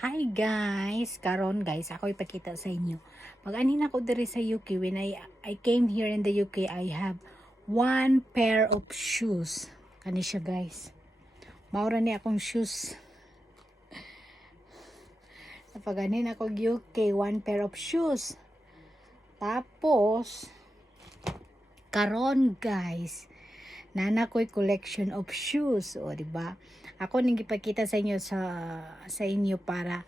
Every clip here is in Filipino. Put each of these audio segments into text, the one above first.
Hi guys! Karon guys, ako ipakita sa inyo. Pag anin ako diri sa UK, when I came here in the UK, I have one pair of shoes. Kani siya guys. Maura ni akong shoes. Sa pag anin ako UK, one pair of shoes. Tapos, karon guys, nana ko'y collection of shoes. O, diba? Ako nang ipakita sa inyo sa inyo para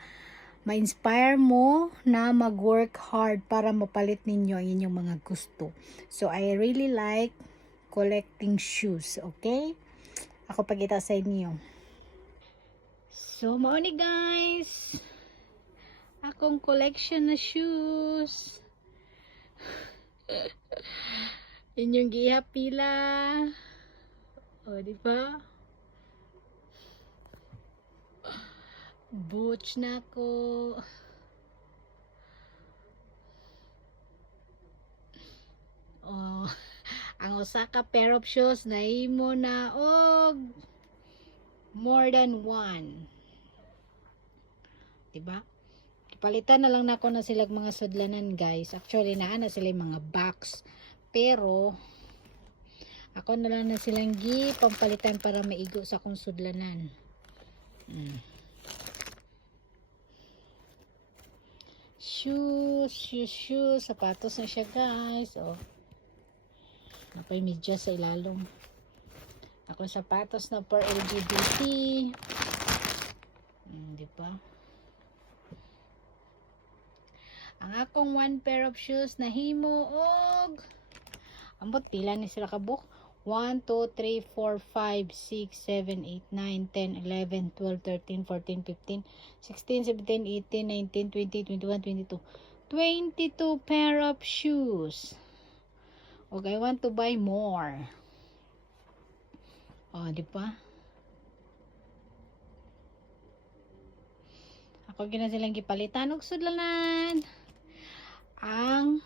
ma-inspire mo na mag-work hard para mapalit ninyo ang inyong mga gusto. So, I really like collecting shoes. Okay? Ako pakita sa inyo. So, mao ni guys. Akong collection na shoes. Inyong gihapila. O, diba? Boots na ko. Oh, ang usa ka pair of shoes na imo na og more than one. Diba? Palitan na lang nako na sila mga sudlanan guys. Actually naa na sila mga box. Pero ako na lang na silang pampalitan para maigo sa akong sudlanan. Shoes, sapatos na siya guys. Oh. Napay medyas sa ilalong. Ako sapatos na for LGBT. Di ba? Ang akong one pair of shoes na himo og ambot pila ni sila kabuk. 1, 2, 3, 4, 5, 6, 7, 8, 9, 10, 11, 12, 13, 14, 15, 16, 17, 18, 19, 20, 21, 22. 22 pair of shoes. Okay, I want to buy more. Oh, di ba? Ako gina silang gipalitan og sudlanan. Ang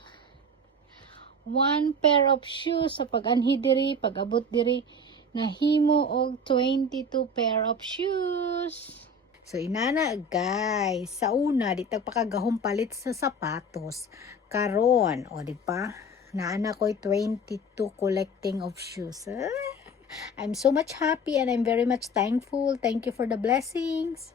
one pair of shoes sa pag-anhi diri, pag-abot diri, nahimo og 22 pair of shoes. So inana guys, sa una di tagpakagahom palit sa sapatos. Karon, o di ba? Naana ko'y 22 collecting of shoes. I'm so much happy and I'm very much thankful. Thank you for the blessings.